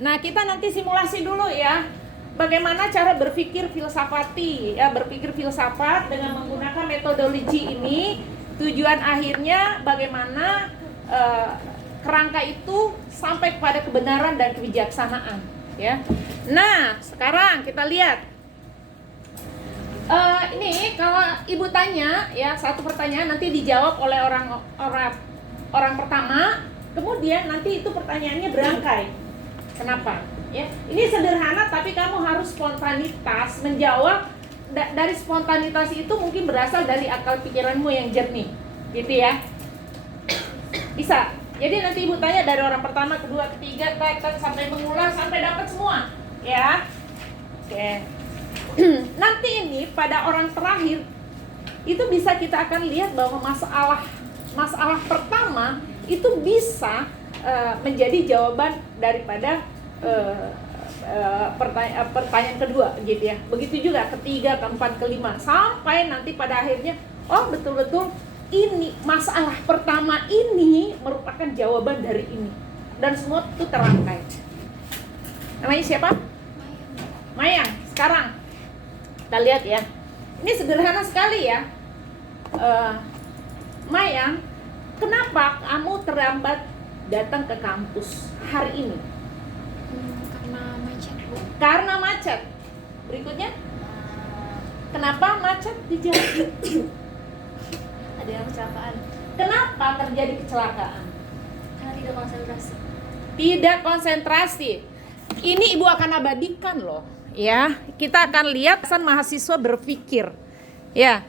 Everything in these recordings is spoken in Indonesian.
Nah, kita nanti simulasi dulu ya. Bagaimana cara berpikir filsafati ya, berpikir filsafat dengan menggunakan metodologi ini. Tujuan akhirnya bagaimana kerangka itu sampai kepada kebenaran dan kebijaksanaan ya. Nah, sekarang kita lihat. Ini kalau ibu tanya ya, satu pertanyaan nanti dijawab oleh orang pertama, kemudian nanti itu pertanyaannya berangkai. Kenapa? Ya, ini sederhana tapi kamu harus spontanitas menjawab. Dari spontanitas itu mungkin berasal dari akal pikiranmu yang jernih, gitu ya. Bisa. Jadi nanti ibu tanya dari orang pertama, kedua, ketiga, sampai mengulang sampai dapat semua, ya. Oke. Nanti ini pada orang terakhir itu bisa kita akan lihat bahwa masalah pertama itu bisa menjadi jawaban daripada pertanyaan kedua, gitu ya. Begitu juga ketiga, keempat, kelima, sampai nanti pada akhirnya betul-betul ini masalah pertama ini merupakan jawaban dari ini, dan semua itu terangkai. Namanya siapa? Mayang. Sekarang kita lihat ya. Ini sederhana sekali ya. Mayang, kenapa kamu terlambat datang ke kampus hari ini? Karena macet, Bu. Karena macet. Berikutnya, kenapa macet di jalan? Ada yang kecelakaan. Kenapa terjadi kecelakaan? Karena tidak konsentrasi. Tidak konsentrasi. Ini ibu akan abadikan loh, ya. Kita akan lihat pesan mahasiswa berpikir. Ya.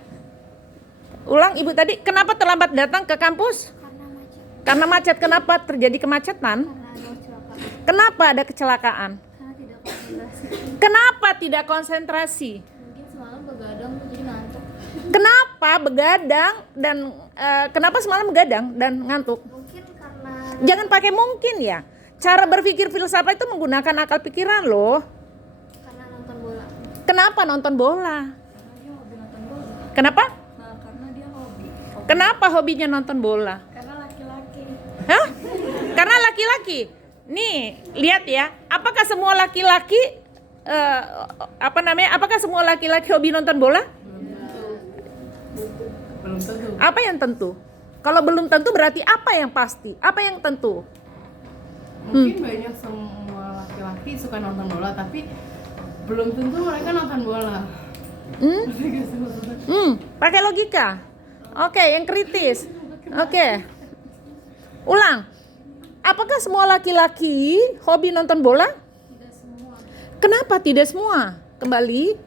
Ulang ibu tadi, kenapa terlambat datang ke kampus? Karena macet. Karena macet. Kenapa terjadi kemacetan? Karena ada kecelakaan. Kenapa ada kecelakaan? Karena tidak konsentrasi. Kenapa tidak konsentrasi? Mungkin semalam begadang jadi ngantuk. Kenapa begadang dan kenapa semalam begadang dan ngantuk? Mungkin karena Jangan pakai mungkin ya. Cara berpikir filsafat itu menggunakan akal pikiran loh. karena nonton bola. Kenapa nonton bola? Karena dia hobi nonton bola. Kenapa? Nah, karena dia hobi. Kenapa hobinya nonton bola? Karena laki-laki. Hah? Karena laki-laki. Nih, lihat ya. Apakah semua laki-laki apakah semua laki-laki hobi nonton bola? Belum tentu. Apa yang tentu? Kalau belum tentu berarti apa yang pasti? Apa yang tentu? Mungkin banyak semua laki-laki suka nonton bola, tapi belum tentu mereka nonton bola. Pakai logika. Oke, yang kritis. Oke. Ulang. Apakah semua laki-laki hobi nonton bola? Tidak semua. Kenapa tidak semua? Kembali.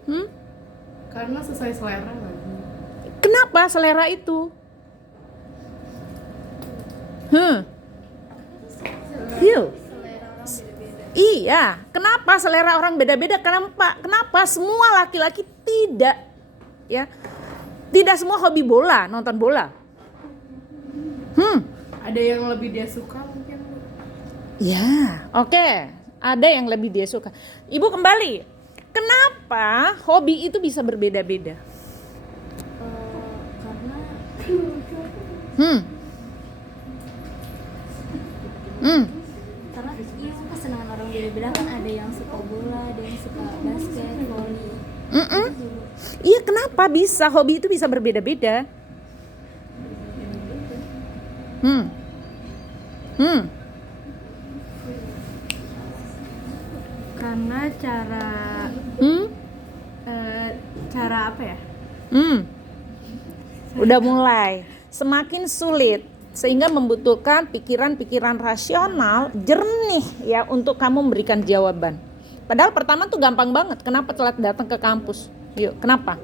Karena sesuai selera bagi. Kenapa selera itu? Yuk. Selera orang beda-beda. Iya, kenapa selera orang beda-beda? Kenapa semua laki-laki tidak semua hobi bola, nonton bola? Ada yang lebih dia suka mungkin. Ya, oke. Ada yang lebih dia suka. Ibu kembali. Kenapa hobi itu bisa berbeda-beda? Karena karena iya kesenangan orang beda-beda kan, ada yang suka bola, ada yang suka basket, volley. Iya, kenapa bisa hobi itu bisa berbeda-beda? Karena cara apa ya? Udah mulai semakin sulit, sehingga membutuhkan pikiran-pikiran rasional jernih ya untuk kamu memberikan jawaban. Padahal pertama tuh gampang banget. Kenapa telat datang ke kampus? Yuk, kenapa?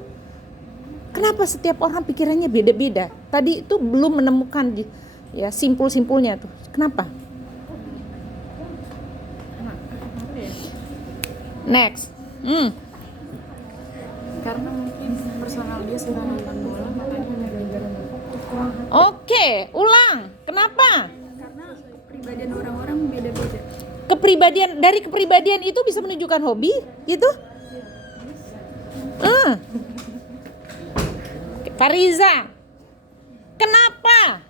Kenapa setiap orang pikirannya beda-beda? Tadi itu belum menemukan ya simpul-simpulnya tuh. Kenapa? Next. Karena mungkin personal dia suka nonton bola, makanya dia Oke, ulang. Kenapa? Karena kepribadian orang-orang beda-beda. Dari kepribadian itu bisa menunjukkan hobi, gitu? Fariza, kenapa?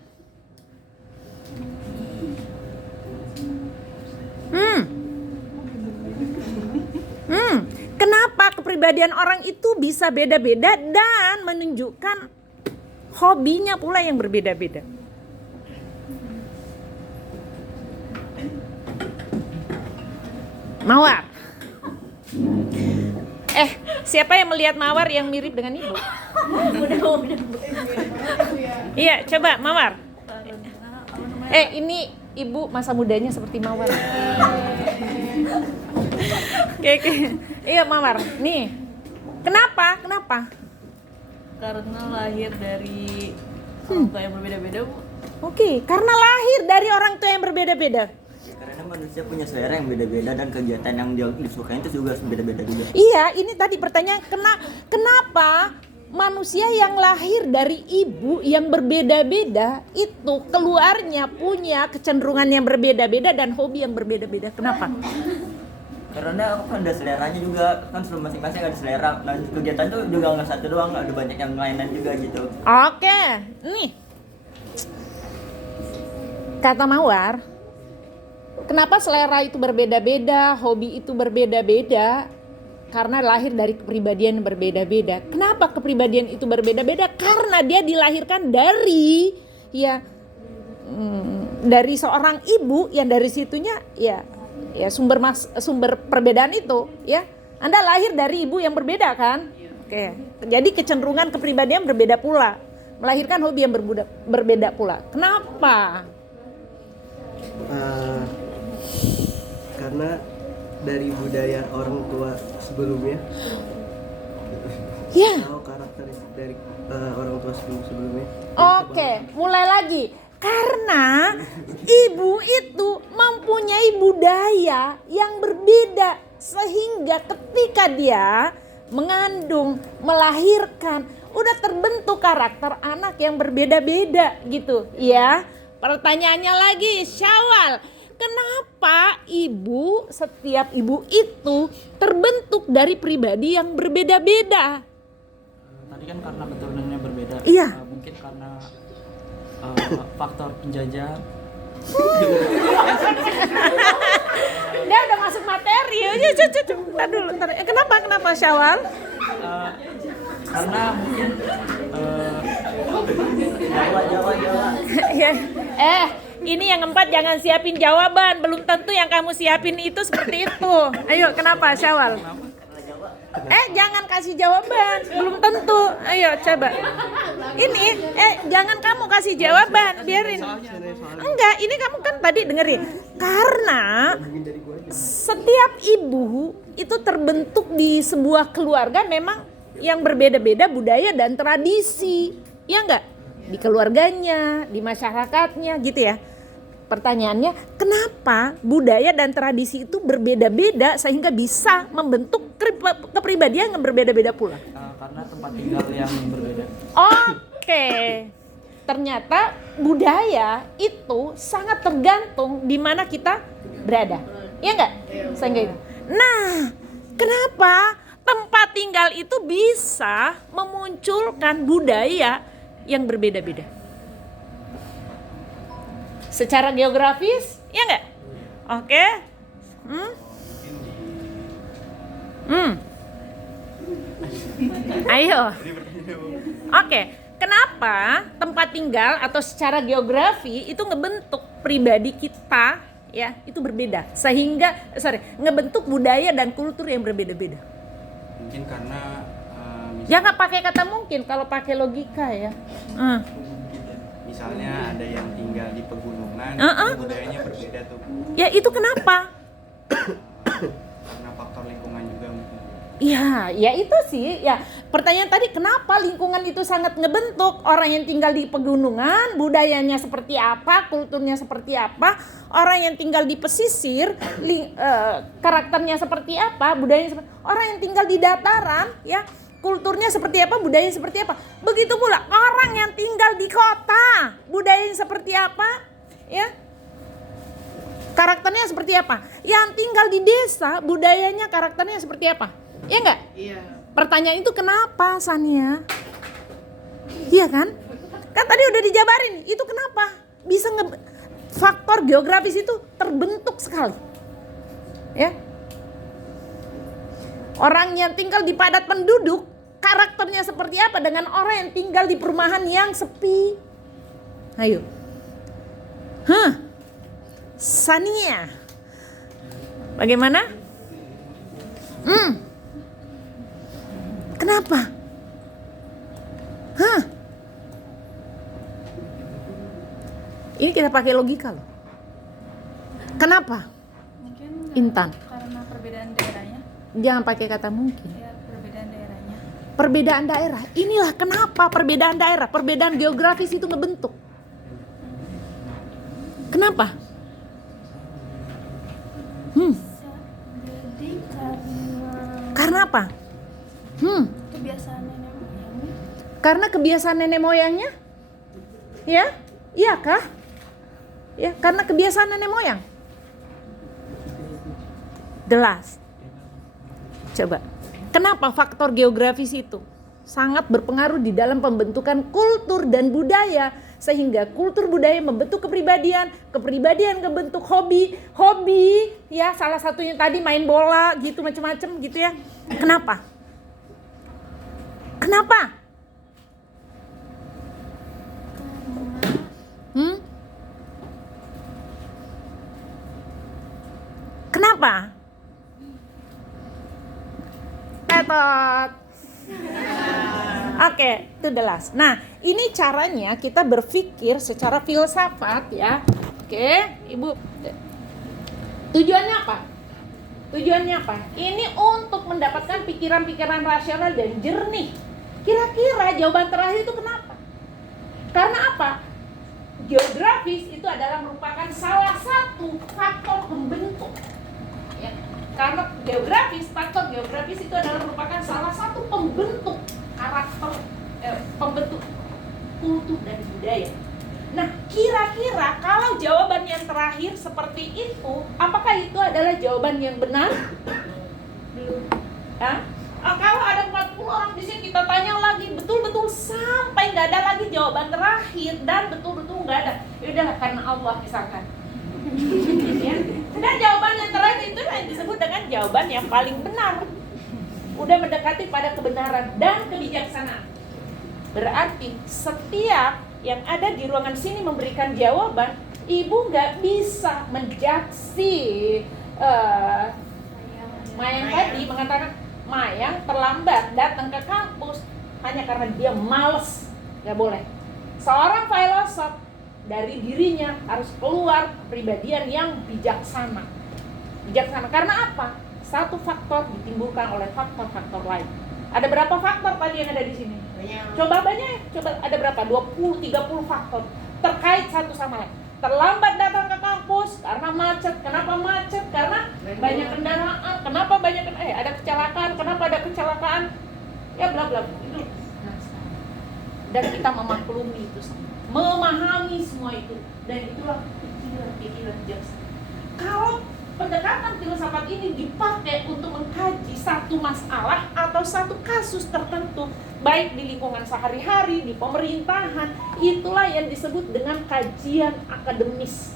kepribadian orang itu bisa beda-beda dan menunjukkan hobinya pula yang berbeda-beda. Mawar. Siapa yang melihat Mawar yang mirip dengan ibu? Iya, coba Mawar. Ini ibu masa mudanya seperti Mawar. Oke. Iya Mawar. Nih. Kenapa? Karena lahir dari orang tua yang berbeda-beda, Bu. Oke, karena lahir dari orang tua yang berbeda-beda. Karena manusia punya selera yang beda-beda dan kegiatan yang dia disukai itu juga beda-beda juga. Iya, ini tadi pertanyaan kenapa manusia yang lahir dari ibu yang berbeda-beda itu keluarnya punya kecenderungan yang berbeda-beda dan hobi yang berbeda-beda. Kenapa? Karena aku kan ada seleranya juga, kan sebelum masing-masing ada selera. Nah kegiatan tuh juga nggak satu doang, ada banyak yang lainan juga gitu. Oke, nih kata Mawar, kenapa selera itu berbeda-beda, hobi itu berbeda-beda? Karena lahir dari kepribadian yang berbeda-beda. Kenapa kepribadian itu berbeda-beda? Karena dia dilahirkan dari dari seorang ibu yang dari situnya ya sumber perbedaan itu ya. Anda lahir dari ibu yang berbeda kan? Oke. Jadi kecenderungan kepribadian berbeda pula, melahirkan hobi yang berbeda pula. Kenapa? Karena dari budaya orang tua sebelumnya, tahu karakteristik dari orang tua sebelumnya. Oke, mulai lagi. Karena ibu itu mempunyai budaya yang berbeda sehingga ketika dia mengandung, melahirkan, udah terbentuk karakter anak yang berbeda-beda gitu ya. Pertanyaannya lagi, Syawal, kenapa setiap ibu itu terbentuk dari pribadi yang berbeda-beda? Tadi kan karena keturunannya berbeda. Iya. Mungkin karena faktor penjajah. Dia udah masuk materi. Bentar dulu. Kenapa Syawal? Karena mungkin Ini yang 4 jangan siapin jawaban. Belum tentu yang kamu siapin itu seperti itu. Ayo, kenapa Syawal? Jangan kasih jawaban. Belum tentu. Ayo, coba. Ini, jangan kamu kasih jawaban. Biarin. Enggak, ini kamu kan tadi dengerin. Karena setiap ibu itu terbentuk di sebuah keluarga memang yang berbeda-beda budaya dan tradisi. Ya enggak? Di keluarganya, di masyarakatnya gitu ya. Pertanyaannya, kenapa budaya dan tradisi itu berbeda-beda sehingga bisa membentuk kepribadian yang berbeda-beda pula? karena tempat tinggal yang berbeda. Oke. Ternyata budaya itu sangat tergantung di mana kita berada. Iya enggak? Sehingga itu. Nah, kenapa tempat tinggal itu bisa memunculkan budaya yang berbeda-beda? Secara geografis, ya enggak? Oke. Ayo. Oke. Kenapa tempat tinggal atau secara geografi itu ngebentuk pribadi kita ya itu berbeda sehingga ngebentuk budaya dan kultur yang berbeda-beda. Mungkin karena Jangan pakai kata mungkin, kalau pakai logika ya. misalnya ada yang tinggal di pegunungan, budayanya berbeda tuh. Ya itu kenapa? Karena faktor lingkungan juga mungkin. Ya itu sih. Ya pertanyaan tadi kenapa lingkungan itu sangat ngebentuk orang yang tinggal di pegunungan, budayanya seperti apa, kulturnya seperti apa. Orang yang tinggal di pesisir, karakternya seperti apa, budayanya seperti. Orang yang tinggal di dataran, ya kulturnya seperti apa, budayanya seperti apa. Begitu pula orang yang tinggal di kota, budayanya seperti apa, ya. Karakternya seperti apa? Yang tinggal di desa, budayanya, karakternya seperti apa? Iya enggak? Iya. Pertanyaan itu kenapa, Sania? Iya kan? Kan tadi udah dijabarin, itu kenapa? Bisa faktor geografis itu terbentuk sekali. Ya. Orang yang tinggal di padat penduduk karakternya seperti apa dengan orang yang tinggal di perumahan yang sepi? Ayo. Sania. Bagaimana? Kenapa? Ini kita pakai logika loh. Kenapa? Mungkin Intan. karena perbedaan daerahnya. Jangan pakai kata mungkin. Ya, perbedaan daerahnya. Perbedaan daerah. Inilah kenapa perbedaan daerah, perbedaan geografis itu ngebentuk. Kenapa? Jadi Karena apa? kebiasaan nenek moyangnya. Karena kebiasaan nenek moyangnya? Ya? Iya kah? Ya, karena kebiasaan nenek moyang. Jelas. Coba. Kenapa faktor geografis itu sangat berpengaruh di dalam pembentukan kultur dan budaya, sehingga kultur budaya membentuk kepribadian, kepribadian membentuk hobi ya salah satunya tadi main bola gitu macam-macam gitu ya. Kenapa? Kenapa? Tetot. Oke, itu jelas. Nah, ini caranya kita berpikir secara filsafat ya. Oke, Ibu. Tujuannya apa? Ini untuk mendapatkan pikiran-pikiran rasional dan jernih. Kira-kira jawaban terakhir itu kenapa? Karena apa? Geografis itu adalah merupakan salah satu faktor pembentuk. Ya, karena faktor geografis itu adalah merupakan salah satu pembentuk karakter, pembentuk kultur dan budaya. Nah, kira-kira kalau jawaban yang terakhir seperti itu, apakah itu adalah jawaban yang benar? Belum. Kalau ada 40 orang di sini kita tanya lagi betul-betul sampai nggak ada lagi jawaban terakhir dan betul-betul nggak ada. Yaudah karena Allah misalkan. Ya. Dan jawaban yang terakhir itu yang disebut dengan jawaban yang paling benar. Udah mendekati pada kebenaran dan kebijaksanaan. Berarti setiap yang ada di ruangan sini memberikan jawaban, Ibu nggak bisa menjaksi Mayang tadi mengatakan Mayang terlambat datang ke kampus hanya karena dia males. Nggak boleh. Seorang filosof dari dirinya harus keluar kepribadian yang bijaksana. Karena apa? Satu faktor ditimbulkan oleh faktor-faktor lain. Ada berapa faktor tadi yang ada di sini? Coba ada berapa? 20, 30 faktor terkait satu sama lain. Terlambat datang ke kampus karena macet. Kenapa macet? Karena banyak kendaraan. Kenapa ada kecelakaan? Kenapa ada kecelakaan? Ya bla bla. Itu. Nah, dan kita memaklumi itu semua. Memahami semua itu. Dan itulah pikiran bijaksana. Kalau pendekatan filsafat ini dipakai untuk mengkaji satu masalah atau satu kasus tertentu, baik di lingkungan sehari-hari, di pemerintahan, itulah yang disebut dengan kajian akademis.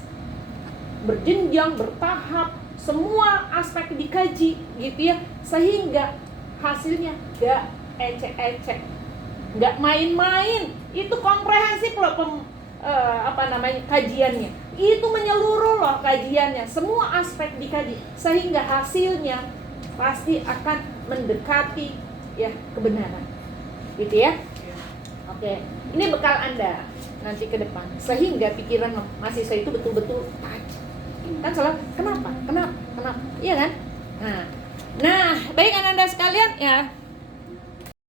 Berjenjang, bertahap, semua aspek dikaji gitu ya, sehingga hasilnya gak ecek-ecek, gak main-main. Itu komprehensif loh kajiannya. Itu menyeluruh loh kajiannya, semua aspek dikaji sehingga hasilnya pasti akan mendekati ya kebenaran. Gitu ya. Oke, ini bekal Anda nanti ke depan sehingga pikiran mahasiswa itu betul-betul tajam. Kan selalu kenapa? Iya kan? Nah, baik Anda sekalian ya.